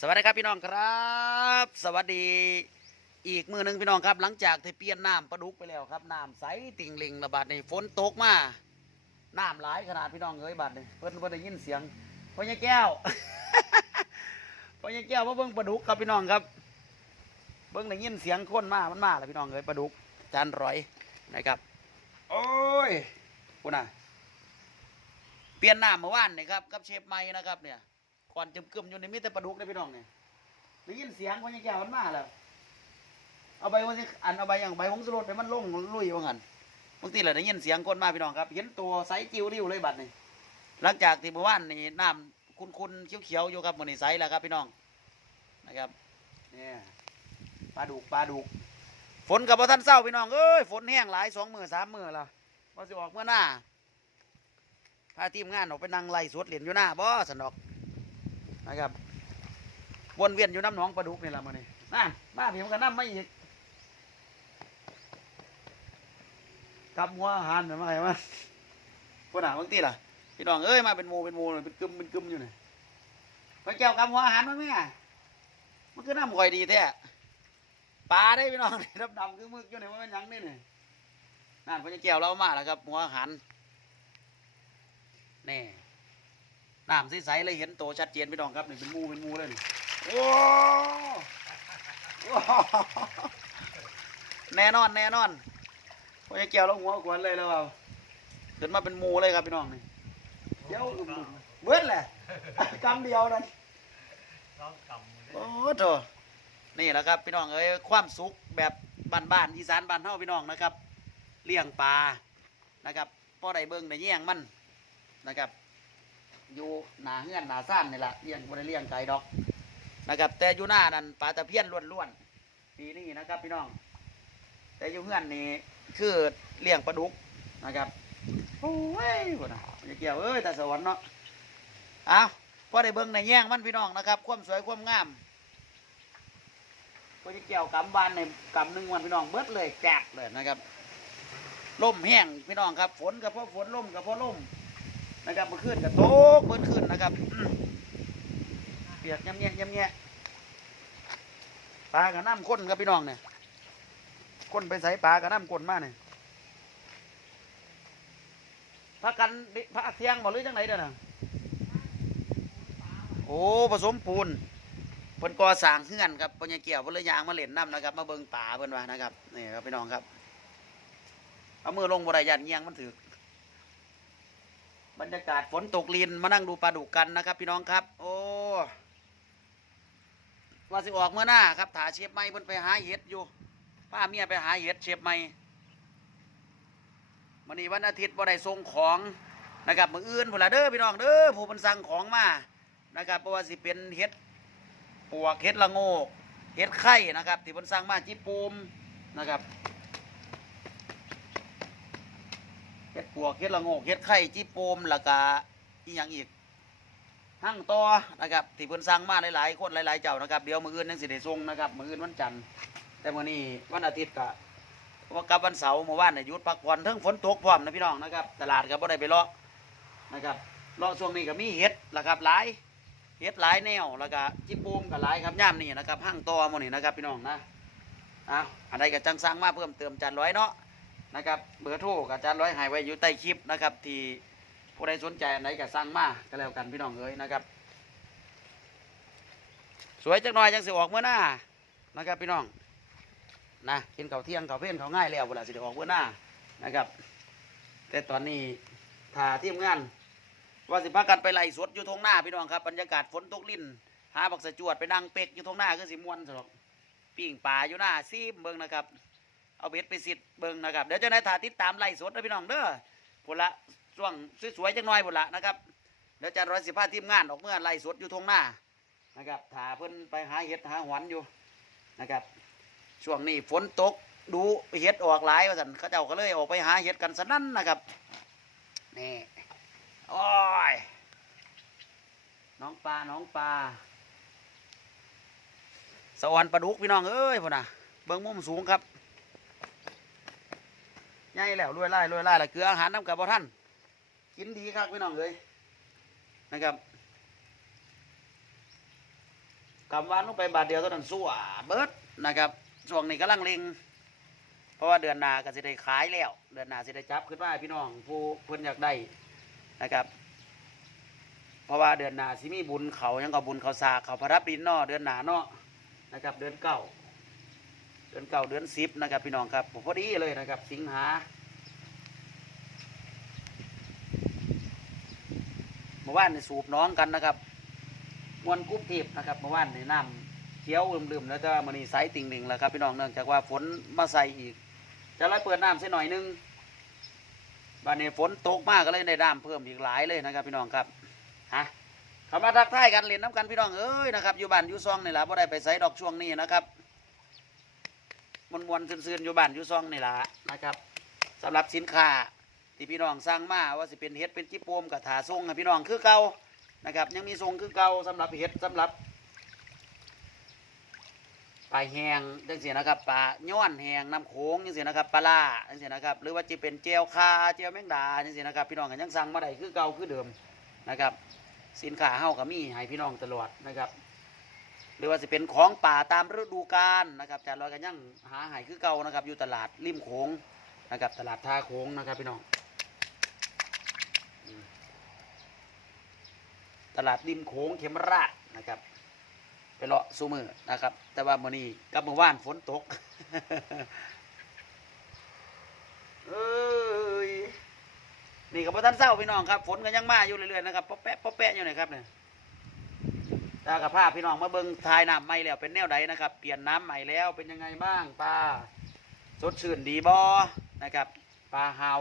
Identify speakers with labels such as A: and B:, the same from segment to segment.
A: สวัสดีครับพี่น้องครับ สวัสดีอีกมือหนึ่งพี่น้องครับ หลังจากที่เปียนน้ำปลาดุกไปแล้วครับน้ำใสติ่งลิงระบาดในฝนตกมาน้ำหลายขนาดพี่น้องเอ้ยบาดนี่เพิ่นเพิ่นได้ยินเสียงพ่อใหญ่แก้วพ่อใหญ่แก้วมาเบิ่งปลาดุกครับพี่น้องครับ เบิ่งได้ยินเสียงคนมามันมาแล้วพี่น้องเอ้ยปลาดุกจานร้อยนะครับ โอ้ยคุณน่ะเปลี่ยนน้ำเมื่อวานนี่ครับกับเชฟไม้นะครับเนี่ย ก่อนจึมกึมอยู่ในมิตรปลาดุกเลยพี่น้องเนี่ยได้ยินเสียงพญาแก้วมันมาแล้วเอาใบวันนี้อันเอาใบอย่างใบของสลดไปมันลงลุยว่างันบางทีเราได้ยินเสียงคนมาพี่น้องครับ เห็นตัวไซส์จิ๋วริ้วเลยบัดนี่หลังจากที่เมื่อวานนี่น้ำคุณๆเขียวๆอยู่ครับมันนี่ไซส์แล้วครับพี่น้องนะครับเนี่ยปลาดุกปลาดุก ฝนกับพอท่านเศร้าพี่น้องเอ้ยฝนแห้งหลายสองมือสามมือล้วว่าสิออกเมื่อหน้าพาทีมงานออกไปนั่งไล่สวดเหรียญอยู่หน้าบ่สนอก นะครับ วนเวียนอยู่น้ำหนองปลาดุกนี่แหละมันนี่นั่นมาพี่มันก็น้ำไม่อีกกับหัวหารหน่อยมาไงมาพวกหนาบางทีล่ะพี่น้องเอ้ยมาเป็นหมูเป็นหมูเลยเป็นกึมเป็นกึมอยู่นี่พระเจ้ากำหัวอาหารมั้งไหมอะมันคือน้ำข่อยดีแท้ปลาได้พี่น้องนี่ดำคือมึกอยู่นี่มันเป็นยังนี่นี่นั่นพระเจ้าเรามาแล้วครับหัวอาหารนี่ น้ำใสๆเลยเห็นโตชัดเจนพี่น้องครับนี่เป็นมูเป็นมูเลยนี่โอ้โอ้แน่นอนแน่นอนพอจะเกี่ยวแล้วหัวกวนเลยแล้วเอาขึ้นมาเป็นมูเลยครับพี่น้องนี่เดี๋ยวอึมๆเบิ้ลแหละกำเดียวนั่นโอ้โถนี่แหละครับพี่น้องเอ้ยความสุขแบบบ้านๆอีสานบ้านเฮาพี่น้องนะครับ เลี้ยงปลานะครับพ่อได้เบิ่งได้แย่งมันนะครับ อยู่หนาเฮือนหนาซ่านนี่แหละเลี้ยงบ่ได้เลี้ยงไก่ดอกนะครับ แต่อยู่หน้านั่นปลาตะเพียนล้วนๆปีนี้นะครับ พี่น้อง แต่อยู่เฮือนนี่คือเลี้ยงปลาดุกนะครับโอ้ยคนน่ะเกี่ยวเอ้ยแต่สวรรค์เนาะเอาพอได้เบิ่งในแย่งมันพี่น้องนะครับ ความสวยความงามพอจะเกี่ยวกำบานในกำหนึ่งวันพี่น้องเบิดเลยแกกเลยนะครับล่มแห้งพี่น้องครับ ฝนกับพ่อฝนล่มกับพ่อลม นะครับมาขึ้นกับโต๊ะเบิ้ขึ้นนะครับเปียกย้ำแงะย้ำแงะปลากับน้ำข้นครับพี่น้องเนี่ยข้นไปใส่ปลากับน้ำข้นมากเนี่ยพักกันพักเที่ยงบ่หรือจังไหนเด้อน่ะโอ้ผสมปูนเพิ่นก่อสร้างเฮือนครับเพิ่นยังเกี่ยวเพิ่นเลยยางมาเล่นน้ำนะครับ มาเบิ่งป่าเพิ่นว่านะครับนี่ครับพี่น้องครับเอามือลงบริยันเงียงมันถือ บรรยากาศฝนตกลินมานั่งดูปลาดุกกันนะครับ พี่น้องครับ โอ้ว่าสิออกเมื่อหน้าครับถาเชฟไม่เพิ่นไปหาเห็ดอยู่ป้าเมียไปหาเห็ดเชฟไม่วันนี้วันอาทิตย์วันใดส่งของนะครับมืออื่นพุ่นละเด้อพี่น้องเด้อผู้มันสั่งของมานะครับเพราะว่าสิเป็นเห็ดปวกเห็ดละโงกเห็ดไข่นะครับที่เพิ่นสั่งมาจิปูมนะครับ เฮ็ดปวกเฮ็ดละโงกเฮ็ดไข่จีโปมแล้วก็อีหยังอีกหั่งต่อนะครับที่เพิ่นสั่งมาหลายๆคนหลายๆเจ้านะครับเดี๋ยวมื้ออื่นจังสิได้ส่งนะครับมื้ออื่นวันจันทร์แต่มื้อนี้วันอาทิตย์ก็ว่ากลับวันเสาร์เมื่อวานน่ะหยุดพักผ่อนเทั้งฝนตกพร้อมนะพี่น้องนะครับตลาดก็บ่ได้ไปเลาะนะครับเลาะช่วงนี้ก็มีเห็ดล่ะครับหลายเห็ดหลายแนวแล้วก็จิโปมก็หลายครับย่ามนี้นะครับหั่งต่อหมื้นี้นะครับพี่น้องนะเอาอันใดก็จังสั่งมาเพิ่มเติมจานร้อยเนาะ นะครับเบอร์โทรอาจารย์ร้อยหายไว้อยู่ใต้คลิปนะครับ ที่ผู้ใดสนใจอันไหนก็สั่งมาก็แล้วกันพี่น้องเอ้ยนะครับ สวยจังหน่อยจังสิออกเมื่อหน้านะครับพี่น้องนะกินข้าเที่ยงข้าเพลนเขาง่ายแล้วเวลาสิออกเมื่อหน้านะครับ แต่ตอนนี้ถ้าทีมงานว่าสิพากันไปไล่สดอยู่ทงหน้าพี่น้องครับบรรยากาศฝนตกลิ่นหาบักสะจวดไปนั่งเป็กอยู่ทงหน้าคือสิมวนสนอกปิ้งปลาอยู่หน้าซีมเบิ่งนะครับ เอาเบ็ดไปสิทธิ์เบิ่งนะครับ เดี๋ยวเจะนายถาติดตามไล่สดนะพี่น้องเด้อพุ่นละช่วงสวยๆจังน้อยพุ่นละนะครับเดี๋ยวจะร้อยสิบห้าทีมงานออกเมื่อไล่สดอยู่ทงหน้านะครับถาเพิ่นไปหาเห็ดหาหวันอยู่นะครับ ช่วงนี้ฝนตกดูเห็ดออกหลายว่าสันเขาเจ้าก็เลยออกไปหาเห็ดกันสนั่นนะครับนี่โอ้ยน้องปลาน้องปลาสวรรค์ปลาดุกพี่น้องเอ้ยพุ่นน่ะเบิ่งมุมสูงครับ ใหญ่แล้วรวยไล่รวยไล่ละเกลืออาหารน้ำกับบ่ท่านกินดีครับพี่น้องเลยนะครับกคำวานลงไปบาทเดียวเท่านั้นสั่วเบิร์ดนะครับช่วงนี้กำลังเล็งเพราะว่าเดือนหนาก็จะได้ขายแล้ว เดือนหนาจะได้จับขึ้นมาพี่น้องผู้เพิ่อนอยากได้นะครับ เพราะว่าเดือนหนาสิมีบุญเขายังกับบุญเขาสาเขาพระรับดินเนอเดือนหนาเนาะนะครับ เดือนเก้า ดือนเก้าเดือนสิบนะครับพี่น้องครับพอดีเลยนะครับ สิงหาเมื่อวานในสูบน้องกันนะครับมวนกุ๊บทิพนะครับเมื่อวานในน้ำเขียวลืมๆแล้วก็มันนี่ใสติ่งหนึ่งแล้วครับพี่น้องเนื่องจากว่าฝนมาใส่อีก จะร้อยเปิดน้ำใส่หน่อยนึงบานนี้ฝนตกมากก็เลยได้น้ำเพิ่มอีกหลายเลยนะครับ พี่น้องครับฮะเขามาทักทายกันเล่นน้ำกันพี่น้องเอ้ยนะครับอยู่บ้านอยู่ซองนี่แหละบ่ได้ไปใส่ดอกช่วงนี้นะครับ มวนมวนๆซื่นๆอยู่บ้านอยู่ซองนี่แหละนะครับสำหรับสินค้าที่พี่น้องสร้างมาว่าสิเป็นเฮ็ดเป็นจิโปมกับถาทรงให้พี่น้องคือเก่านะครับ ยังมีทรงคือเก่าสำหรับเฮ็ดสำหรับปลาแหงจังซี่นะครับปลาย้อนแหงน้ำโขงจังซี่นะครับปลาล่าจังซี่นะครับหรือว่าจะเป็นเจลคาเจลแมงดาจังซี่นะครับพี่น้องก็ยังสั่งมาได้คือเก่าคือเดิมนะครับ สินค้าเฮาก็มีให้พี่น้องตลอดนะครับ หรือว่าจะเป็นของป่าตามฤดูกาลนะครับจานลอยกันยังหาหายคือเก่านะครับ อยู่ตลาดริมโขงนะครับตลาดท่าโขงนะครับพี่น้องตลาดริมโขงเขมราชนะครับ ไปเลาะซูมือนะครับ แต่ว่ามื้อนี้กับเมื่อวานฝนตกเอ้ยนี่กับพท่านเศร้าพี่น้องครับ ฝนก็ยังมาอยู่เรื่อยๆนะครับป๊อปแปะป๊อปแปะอยู่หนครับเนี่ย ตากับภาพพี่น้องมาเบิ้งทายน้ำใหม่แล้วเป็นแนวใดนะครับ เปลี่ยนน้ำใหม่แล้วเป็นยังไงบ้างปลาสดชื่นดีบอนะครับปลาหาว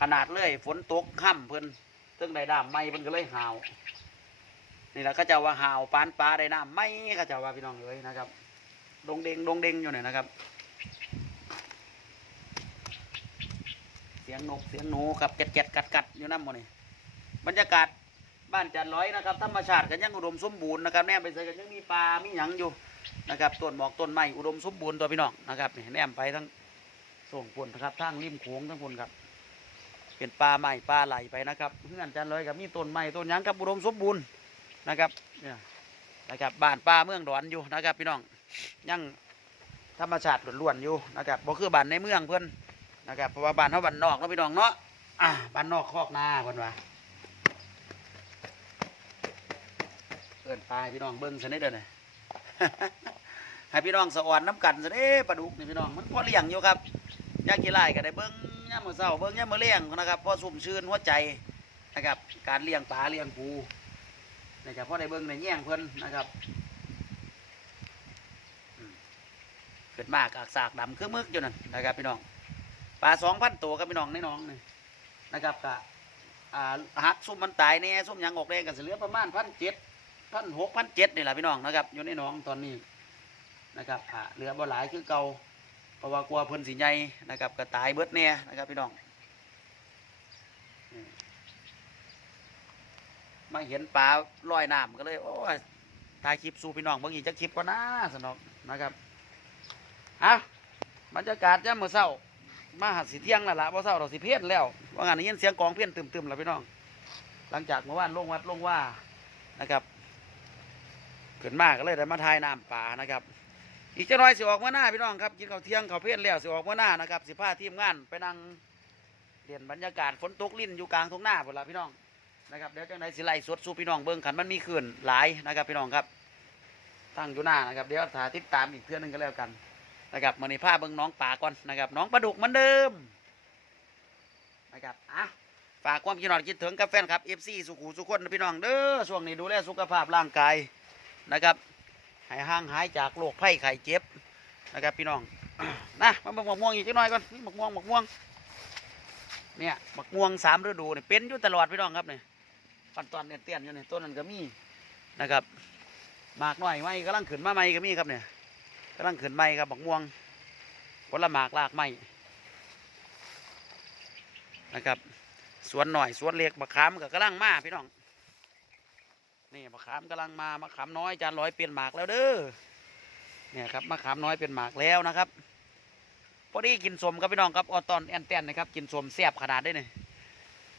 A: ขนาดเลยฝนตกค่ำเพิ่นตึ้งได้น้ำใหม่เพิ่นก็เลยหาวนี่แหละเขาเจะว่าหาวปานปลาได้น้ำใหม่เขาเจะว่าพี่น้องเลยนะครับดงเดงดงเดงอยู่เนี่ยนะครับ เสียงนกเสียงหนูครับแกดแกดกัดกัดอยู่น้ำหมดนี่บรรยากาศ บ้านจันร้อยนะครับธรรมชาติกันยังอุดมสมบูรณ์นะครับแนมไปใส่กันยังมีปลา มีหยังอยู่นะครับต้นหมอกต้นไม้อุดมสมบูรณ์ตัวพี่น้องนะครับแนมไปทั้งส่งผลนะครับทางริมโขงทั้งคนครับ เป็นปลาไม้ปลาไหลไปนะครับเพื่อนจันร้อยกับมีต้นไม้ต้นหยังกับอุดมสมบูรณ์นะครับเนี่ยนะครับบ้านปลาเมืองดอนอยู่นะครับ พี่น้องยังธรรมชาติล้วนๆอยู่นะครับบ่คือบ้านในเมืองเพื่อนนะครับเพราะว่าบ้านเขาบ้านนอกเนาะพี่น้องเนาะอะบ้านนอกคอกนาเพิ่นว่า อิ้นปลาให้พี่น้องเบิ่งซะนิดเด้อนี่ให้พี่น้องสะอ่อนน้ำกันซะเด้ปลาดุกนี่พี่น้องมันพอเลี้ยงอยู่ครับยากกินหลายก็ได้เบิ่งยามมือเช้าเบิ่งยามมือเลี้ยงนะครับพอสุ่มชื่นหัวใจนะครับ การเลี้ยงปลาเลี้ยงปูนะครับพอได้เบิ่งได้แย่งเพิ่นนะครับเกิดมากอากสากดำคือมึกอยู่นั่นนะครับพี่น้องปลาสองพันตัวครับพี่น้องในน้องนี่นะครับกะอ่าหักซุ่มมันตายเนี่ยซุ่มยังออกแดงกันเหลือประมาณพันเจ็ด พันหกพันเจ็ดนี่แหละพี่น้องนะครับอยู่ในหน้องตอนนี้นะครับอ่าเหลือบ่หลายคือเก่าเพราะว่ากลัวเพิ่นสีใหญ่นะครับก็ตายเบิดเนี่ยนะครับพี่น้องมาเห็นปลาลอยน้ำก็เลยโอ้ยถ่ายคลิปสู่พี่น้องบิ่งอีจักคลิปก็น่าสนุกนะครับอะบรรยากาศยามมื้อเช้ามาหัดสิเที่ยงแล้วล่ะบ่เศร้าดอกสิเพี้ยนแล้ว ว่างานนี้ยินเสียงกองเพี้ยนตึมๆแล้วพี่น้อง หลังจากเมื่อวานลงวัดลงว่านะครับ เกิดมากก็เลยได้มาทายน้ำป่านะครับ อีกจะน้อยสิออกเมื่อหน้าพี่น้องครับกินข้าวเที่ยงข้าวเพี้ยนแล้วสิออกเมื่อหน้านะครับสิพาทีมงานไปนั่งเรียนบรรยากาศฝนตกลิ้นอยู่กลางทุ่งหน้าพุ่นละพี่น้องนะครับเดี๋ยวจังไดสิไล่สดสู่พี่น้องเบิ่งขันมันมีขื่นหลายนะครับ พี่น้องครับ ตั้งอยู่หน้านะครับเดี๋ยวถาติดตามอีกเพื่อนหนึงก็แล้วกันนะครับมันในผ้าเบิ้งน้องป่าก่อนนะครับน้องปลาดุกเหมือนเดิมนะครับอะฝากความคิดหอดคิดถึงกับแฟนครับเอฟซีสุขูสุขคนพี่น้องเด้อช่วงนี้ดูแลสุขภาพร่างกาย นะครับให้ห่างหายจากโรคไข้ไข้เจ็บนะครับพี่น้องนะมาบิ่งมะม่วงอีกจักหน่อยก่อนนี่มะม่วงมะม่วงเนี่ยมะม่วงสามฤดูเนี่ยเป็นอยู่ตลอดพี่น้องครับเนี่ยปันตอนเนี่ยเตี้ยนอยู่เนี่ยต้นนั้นก็มีนะครับหมากหน่อยไม่กำลังขึ้นมาใหม่ก็มีครับเนี่ยกำลังขึ้นไม้ครับบักม่วงผลหมากลากไม้นะครับสวนหน่อยสวนเล็กบักขามก็กำลังมาพี่น้อง นี่บักขามกำลังมามะขามน้อยจานร้อยเปลี่ยนหมากแล้วเด้อเนี่ยครับมะขามน้อยเป็นหมากแล้วนะครับพอดีกินสมครับพี่น้องครับออนตอนแอนแตนนะครับกินสมแซ่บขนาดได้เนี่ย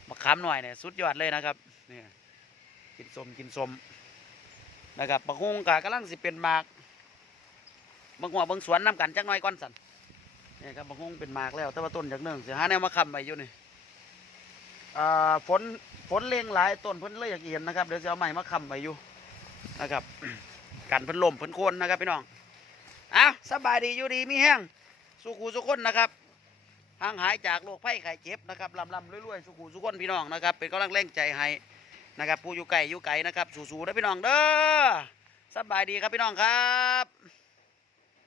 A: มะขามหน่อยเนี่ยสุดยอดเลยนะครับเนี่ยกินสมกินสมนะครับบักฮุงกะกำลังสิเป็นหมากบางหัวบางสวนน้ำกันจักน้อยก่อนสันนี่ครับบักฮุงเป็นหมากแล้วแต่ว่าต้นจากเนื่องเสียหาแนวมาค้ำไว้อยู่นี่อ่า ฝนฝนเลี้ยงหลายต้นเพิ่นเลยอยากเห็นนะครับเดี๋ยวจะเอาไม้มาค้ำไว้อยู่นะครับกันเพิ่นลมเพิ่นโคนนะครับพี่น้องอ้าวสบายดีอยู่ดีมีแห้งสุขูสุขคนนะครับห่างหายจากโรคภัยไข้เจ็บนะครับลำลำรวยๆสุขูสุขคนพี่น้องนะครับ เป็นกำลังแรงใจให้นะครับผู้อยู่ไกลอยู่ไกลนะครับ สู้ๆนะพี่น้องเด้อสบายดีครับพี่น้องครับ